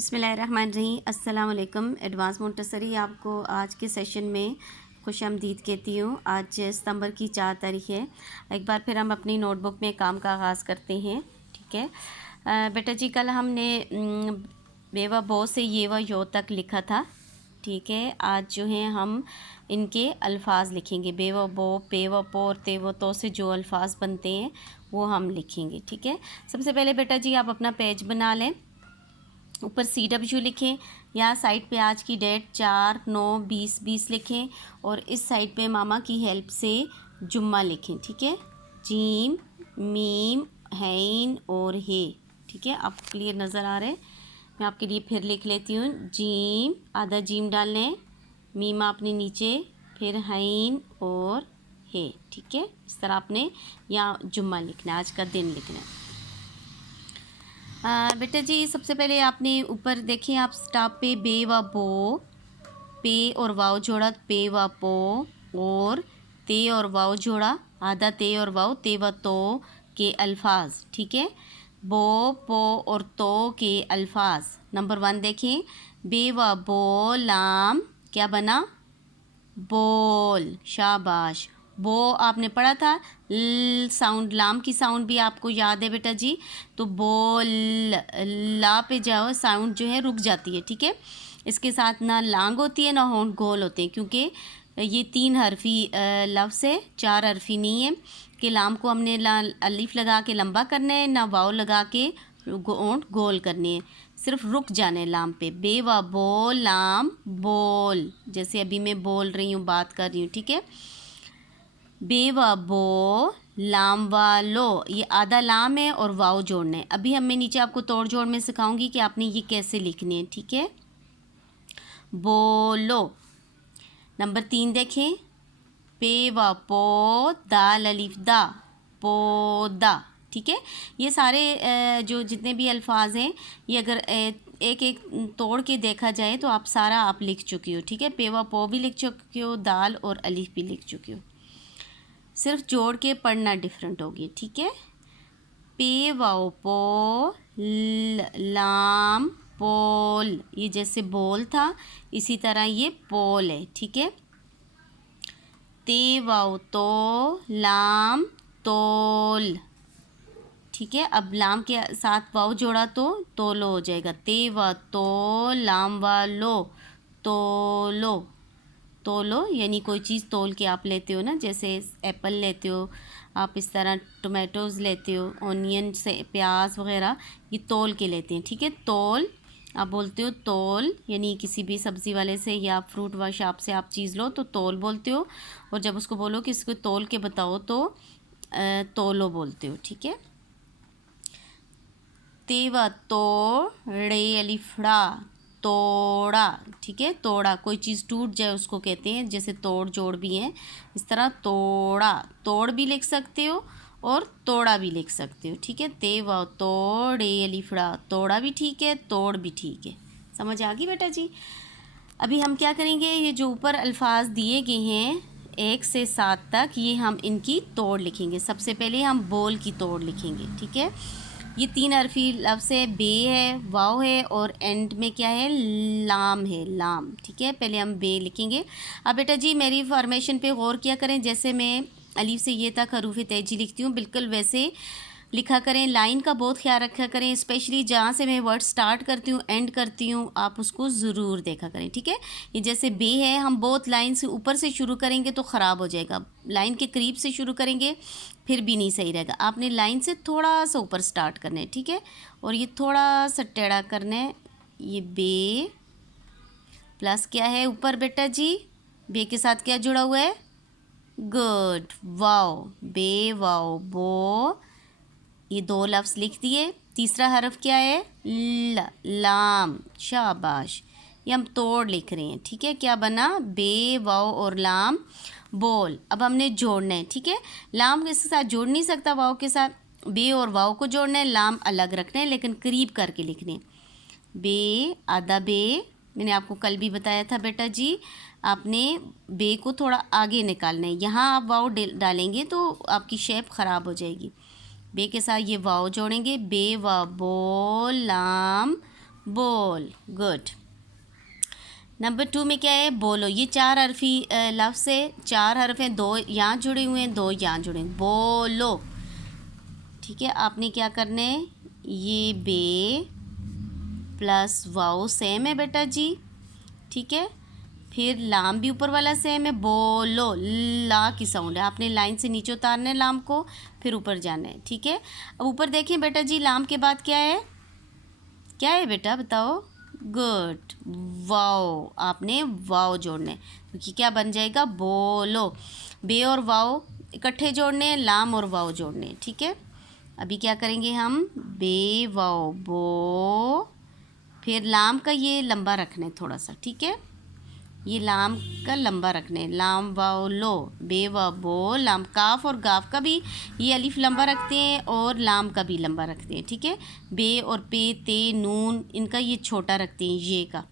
बिस्मिल्लाहिर्रहमानिर्रहीम। अस्सलाम वालेकुम। एडवांस मोंटेसरी आपको आज के सेशन में खुशामदीद कहती हूँ। आज सितंबर की 4 तारीख है। एक बार फिर हम अपनी नोटबुक में काम का आगाज़ करते हैं। ठीक है बेटा जी, कल हमने बे व बो से ये व यो तक लिखा था। ठीक है, आज जो है हम इनके अल्फाज लिखेंगे। बे व बो, पे व पो और ते व तो से जो अल्फाज बनते हैं वो हम लिखेंगे। ठीक है, सबसे पहले बेटा जी आप अपना पेज बना लें। ऊपर CW लिखें, यहाँ साइड पे आज की डेट 4/9/2020 लिखें और इस साइड पे मामा की हेल्प से जुम्मा लिखें। ठीक है, जीम, मीम, हैन और हे। ठीक है, आपको क्लियर नज़र आ रहा है। मैं आपके लिए फिर लिख लेती हूँ। जीम, आधा जीम डाल लें, मीम आपने नीचे, फिर हैन और हे। ठीक है, इस तरह आपने यहाँ जुम्मा लिखना है, आज का दिन लिखना है। बेटा जी सबसे पहले आपने ऊपर देखें, आप स्टॉप पे बे व बो, पे और वाव जोड़ा पे व पो, और ते और वाव जोड़ा आधा ते और वाव ते व तो के अल्फाज। ठीक है, बो, पो और तो के अल्फाज। नंबर 1 देखें, बे व बो लाम क्या बना? बोल। शाबाश। बो आपने पढ़ा था, ल साउंड, लाम की साउंड भी आपको याद है बेटा जी। तो बोल, ला पे जाओ, साउंड जो है रुक जाती है। ठीक है, इसके साथ ना लांग होती है ना होंठ गोल होते हैं, क्योंकि ये 3 हरफी लफ्ज़ है, 4 हरफी नहीं है कि लाम को हमने अलिफ लगा के लंबा करना है, ना वाव लगा के होंठ गोल करने हैं, सिर्फ रुक जाने लाम पे। बे व बो लाम बोल, जैसे अभी मैं बोल रही हूँ, बात कर रही हूँ। ठीक है, बे व बो लाम व लो, ये आधा लाम है और वाव जोड़ना है। अभी मैं नीचे आपको तोड़ जोड़ में सिखाऊंगी कि आपने ये कैसे लिखने हैं। ठीक है, बोलो। नंबर 3 देखें, पे व पो दाल अलिफ दा, पोदा। ठीक है, ये सारे जो जितने भी अल्फाज हैं, ये अगर एक एक तोड़ के देखा जाए तो आप सारा आप लिख चुकी हो। ठीक है, पे व पो भी लिख चुकी हो, दाल और अलिफ भी लिख चुकी हो, सिर्फ जोड़ के पढ़ना डिफरेंट होगी। ठीक है, पे व पो लाम पोल, ये जैसे बोल था इसी तरह ये पोल है। ठीक है, ते वाव तो लाम तोल। ठीक है, अब लाम के साथ वाव जोड़ा तो तोलो हो जाएगा। ते व तो लाम व लो, तोलो। तोलो यानी कोई चीज़ तोल के आप लेते हो ना, जैसे एप्पल लेते हो आप, इस तरह टोमेटोज़ लेते हो, ऑनियन से प्याज वगैरह, ये तोल के लेते हैं। ठीक है, तोल आप बोलते हो तोल, यानी किसी भी सब्ज़ी वाले से या फ्रूट व शॉप से आप चीज़ लो तो तोल बोलते हो, और जब उसको बोलो कि इसको तोल के बताओ तो तोलो बोलते हो। ठीक है, ते व तोड़े अलिफड़ा, तोड़ा। ठीक है, तोड़ा, कोई चीज़ टूट जाए उसको कहते हैं, जैसे तोड़ जोड़ भी हैं, इस तरह तोड़ा, तोड़ भी लिख सकते हो और तोड़ा भी लिख सकते हो। ठीक है, ते व तोड़े अलिफड़ा, तोड़ा भी ठीक है, तोड़ भी ठीक है। समझ आ गई बेटा जी? अभी हम क्या करेंगे, ये जो ऊपर अल्फाज दिए गए हैं 1 से 7 तक, ये हम इनकी तोड़ लिखेंगे। सबसे पहले हम बोल की तोड़ लिखेंगे। ठीक है, ये 3 हरफी लफ्ज़ है, बे है, वाव है और एंड में क्या है, लाम है, लाम। ठीक है, पहले हम बे लिखेंगे। अब बेटा जी मेरी फॉर्मेशन पे गौर किया करें, जैसे मैं अलीफ से ये तक हरूफ तेजी लिखती हूँ, बिल्कुल वैसे लिखा करें। लाइन का बहुत ख्याल रखा करें, स्पेशली जहाँ से मैं वर्ड स्टार्ट करती हूँ एंड करती हूँ, आप उसको ज़रूर देखा करें। ठीक है, ये जैसे बे है, हम बहुत लाइन से ऊपर से शुरू करेंगे तो ख़राब हो जाएगा, लाइन के करीब से शुरू करेंगे फिर भी नहीं सही रहेगा। आपने लाइन से थोड़ा सा ऊपर स्टार्ट करना है। ठीक है, और ये थोड़ा सा टेढ़ा करना है। ये बे प्लस क्या है ऊपर बेटा जी, बे के साथ क्या जुड़ा हुआ है, गुड, वाओ। बे वाओ बो, ये 2 लफ्ज़ लिख दिए। तीसरा हरफ क्या है, ल, लाम। शाबाश, ये हम तोड़ लिख रहे हैं। ठीक है, क्या बना, बे वाव और लाम बोल। अब हमने जोड़ना है। ठीक है, लाम के साथ जोड़ नहीं सकता वाव के साथ, बे और वाव को जोड़ना है, लाम अलग रखना है, लेकिन करीब करके लिखने। बे, आधा बे, मैंने आपको कल भी बताया था बेटा जी, आपने बे को थोड़ा आगे निकालना है। यहाँ आप वाव डालेंगे तो आपकी शेप ख़राब हो जाएगी। बे के साथ ये वाव जोड़ेंगे, बे व बो लाम बोल, गुड। नंबर 2 में क्या है, बोलो। ये 4 हरफी लफ्ज़ से 4 हरफ हैं, 2 यहाँ जुड़े हुए हैं, 2 यहाँ जुड़े हैं, बोलो। ठीक है, आपने क्या करना है, ये बे प्लस वाओ सेम है बेटा जी। ठीक है, फिर लाम भी ऊपर वाला सेम है, बोलो, ला की साउंड है, आपने लाइन से नीचे उतारना है लाम को, फिर ऊपर जाना है। ठीक है, अब ऊपर देखें बेटा जी, लाम के बाद क्या है, क्या है बेटा बताओ, गुड, वाओ, आपने वाओ जोड़ने, क्योंकि क्या बन जाएगा, बोलो। बे और वाओ इकट्ठे जोड़ने हैं, लाम और वाओ जोड़ने हैं। ठीक है, अभी क्या करेंगे हम, बे वाओ बो, फिर लाम का ये लंबा रखना है थोड़ा सा। ठीक है, ये लाम का लंबा रखने, लाम वाओ लो, बे व बो, लाम, काफ और गाफ का भी ये अलिफ लंबा रखते हैं और लाम का भी लंबा रखते हैं। ठीक है, बे और पे, ते, नून, इनका ये छोटा रखते हैं, ये का,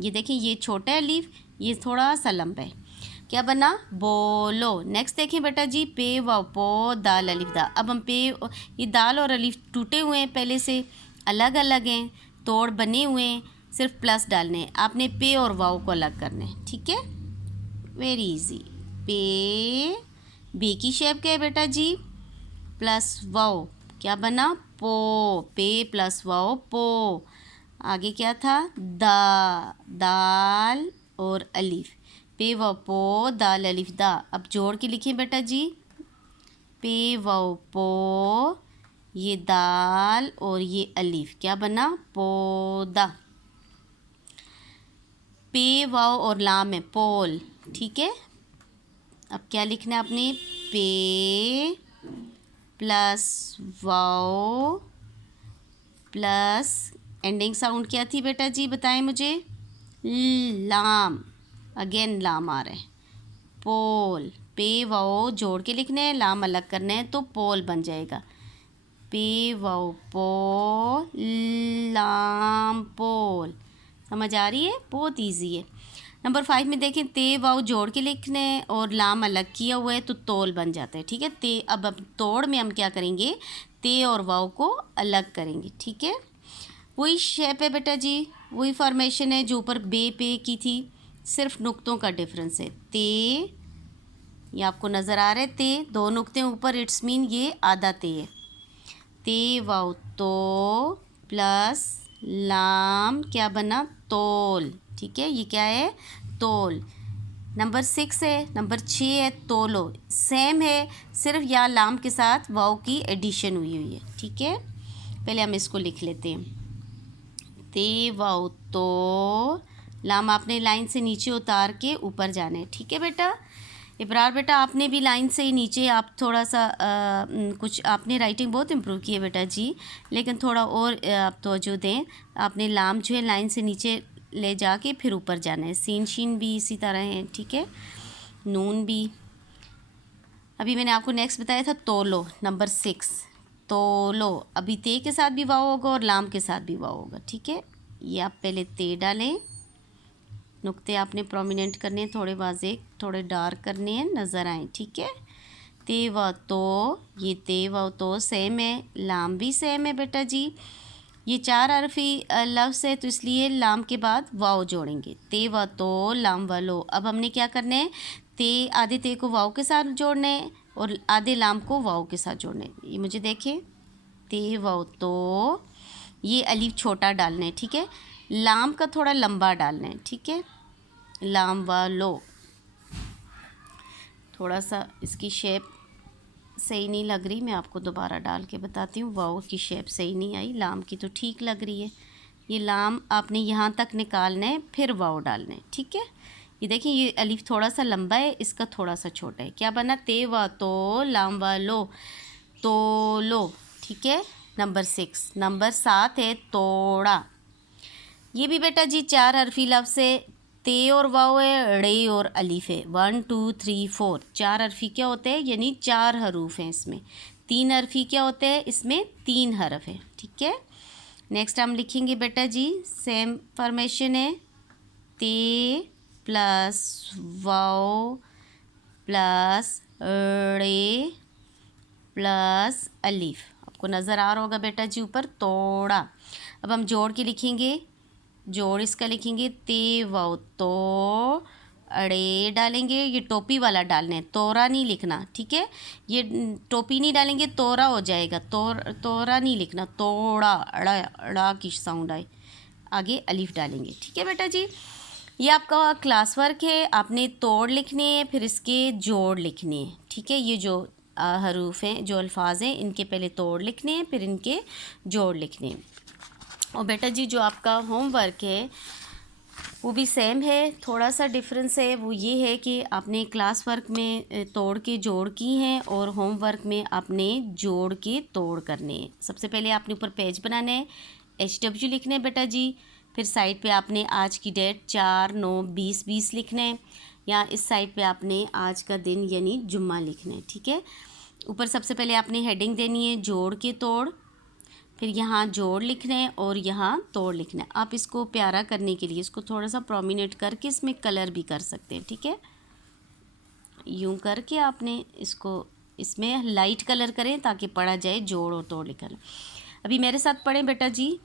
ये देखें ये छोटा है अलिफ, ये थोड़ा सा लंबा है। क्या बना, बोलो। नेक्स्ट देखें बेटा जी, पे व पो, दाल अलिफ दा। अब हम पे, ये दाल और अलिफ टूटे हुए हैं, पहले से अलग अलग हैं, तोड़ बने हुए हैं, सिर्फ प्लस डालने हैं, आपने पे और वाओ को अलग करना है। ठीक है, वेरी इजी। पे, बे की शेप क्या है बेटा जी, प्लस वाओ, क्या बना, पो, पे प्लस वाओ पो। आगे क्या था, दा, दाल और अलिफ, पे व पो, दाल अलिफ दा। अब जोड़ के लिखें बेटा जी, पे व पो, ये दाल और ये अलिफ, क्या बना, पौधा। पे वाओ और लाम है, पोल। ठीक है, अब क्या लिखना है आपने, पे plus wow plus ending sound क्या थी बेटा जी, बताएं मुझे, लाम, अगेन लाम आ रहा है, पोल। पे वाओ जोड़ के लिखने हैं, लाम अलग करना है, तो पोल बन जाएगा, पे वाओ पो, लाम पोल। समझ आ रही है, बहुत इजी है। नंबर 5 में देखें, ते वाओ जोड़ के लिखने हैं और लाम अलग किया हुआ है, तो तोल बन जाता है। ठीक है, ते, अब तोड़ में हम क्या करेंगे, ते और वाओ को अलग करेंगे। ठीक है, वही शेप है बेटा जी, वही फॉर्मेशन है जो ऊपर बे पे की थी, सिर्फ नुक्तों का डिफरेंस है। ते, ये आपको नज़र आ रहा है, ते, 2 नुक्ते ऊपर, इट्स मीन ये आधा ते है, ते वाओ तो प्लस लाम, क्या बना, तोल। ठीक है, ये क्या है, तोल। नंबर 6 है, नंबर 6 है, तोलो, सेम है, सिर्फ यहाँ लाम के साथ वाओ की एडिशन हुई हुई है। ठीक है, पहले हम इसको लिख लेते हैं, ते वाओ तो, लाम आपने लाइन से नीचे उतार के ऊपर जाना है। ठीक है बेटा, इब्रार बेटा आपने भी लाइन से ही नीचे, आप थोड़ा सा कुछ, आपने राइटिंग बहुत इम्प्रूव की है बेटा जी, लेकिन थोड़ा और आप तवज्जो दें, आपने लाम जो है लाइन से नीचे ले जाके फिर ऊपर जाना है। सीन शीन भी इसी तरह है। ठीक है, नून भी। अभी मैंने आपको नेक्स्ट बताया था, तोलो, नंबर 6, तोलो। अभी ते के साथ भी वाव होगा और लाम के साथ भी वाव होगा। ठीक है, ये आप पहले ते डालें, नुक्ते आपने प्रोमिनेंट करने हैं, थोड़े वाजे, थोड़े डार्क करने हैं, नज़र आए। ठीक है, ते व तो, ये ते व तो सेम है, लाम भी सेम है बेटा जी। ये 4 हरफी लफ्ज़ है, तो इसलिए लाम के बाद वाव जोड़ेंगे, ते व तो, लाम व लो। अब हमने क्या करना है, ते, आधे ते को वाव के साथ जोड़ने हैं और आधे लाम को वाव के साथ जोड़ने हैं। ये मुझे देखें, ते व तो, ये अलिफ छोटा डालना है। ठीक है, लाम का थोड़ा लंबा डालना है। ठीक है, लाम व लो, थोड़ा सा इसकी शेप सही नहीं लग रही, मैं आपको दोबारा डाल के बताती हूँ। वाओ की शेप सही नहीं आई, लाम की तो ठीक लग रही है। ये लाम आपने यहाँ तक निकालना है, फिर वाओ डालना है। ठीक है, ये देखिए, ये अलिफ थोड़ा सा लंबा है, इसका थोड़ा सा छोटा है। क्या बना, ते व तो, लाम व लो, तो लो। ठीक है, नंबर 6। नंबर 7 है, तोड़ा। ये भी बेटा जी 4 हरफी लफ्ज़ है, ते और वाव है, रे और अलिफ है, 1 2 3 4, 4 हरफी क्या होते हैं, यानी 4 हरूफ हैं इसमें। 3 हरफी क्या होते हैं, इसमें 3 हरफ है। ठीक है, नेक्स्ट हम लिखेंगे बेटा जी, सेम फॉर्मेशन है, ते प्लस वाव प्लस रे प्लस अलिफ, आपको नज़र आ रहा होगा बेटा जी ऊपर, तोड़ा। अब हम जोड़ के लिखेंगे, जोड़ इसका लिखेंगे ते व तो अड़े डालेंगे, ये टोपी वाला डालना है, तोरा नहीं लिखना, ठीक है। ये टोपी नहीं डालेंगे तोरा हो जाएगा, तोरा नहीं लिखना, तोड़ा अड़ा अड़ा की साउंड आए, आगे अलिफ डालेंगे, ठीक है बेटा जी। ये आपका क्लास वर्क है, आपने तोड़ लिखने हैं, फिर इसके जोड़ लिखने हैं, ठीक है। ये जो हरूफ हैं, जो अल्फाज हैं, इनके पहले तोड़ लिखने हैं, फिर इनके जोड़ लिखने हैं। और बेटा जी जो आपका होमवर्क है वो भी सेम है, थोड़ा सा डिफरेंस है, वो ये है कि आपने क्लास वर्क में तोड़ के जोड़ की हैं और होमवर्क में आपने जोड़ के तोड़ करने हैं। सबसे पहले आपने ऊपर पेज बनाना है, HW लिखना है बेटा जी, फिर साइड पे आपने आज की डेट 4/9/2020 लिखना है, या इस साइड पे आपने आज का दिन यानी जुम्मा लिखना है, ठीक है। ऊपर सबसे पहले आपने हेडिंग देनी है जोड़ के तोड़, फिर यहाँ जोड़ लिखना है और यहाँ तोड़ लिखना है। आप इसको प्यारा करने के लिए इसको थोड़ा सा प्रोमिनेट करके इसमें कलर भी कर सकते हैं, ठीक है। यूं करके आपने इसको इसमें लाइट कलर करें ताकि पढ़ा जाए जोड़ और तोड़ लिखना। अभी मेरे साथ पढ़ें बेटा जी।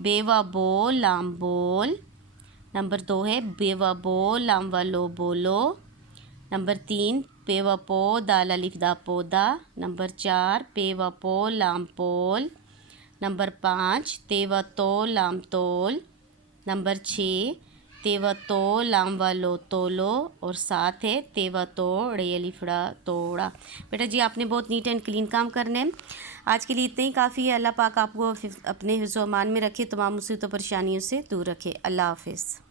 बेवा बोल लाम बोल। नंबर 2 है बेवा बोल लाम वालो बोलो। नंबर 3 पेवा पो दाल अलिफ दा पोदा। नंबर 4 पेवा पो लाम पोल। नंबर 5 तेवा तोल लाम तोल। नंबर 6 तेवा तो लाम वालो तोलो। और 7 है तेवा तोड़े अलिफड़ा तोड़ा। बेटा जी आपने बहुत नीट एंड क्लीन काम करने हैं। आज के लिए इतना ही काफ़ी है। अल्लाह पाक आपको अपने हिफ्ज़-ओ-अमान में रखे, तमाम मुसीबतों परेशानियों से दूर रखे। अल्लाह हाफिज़।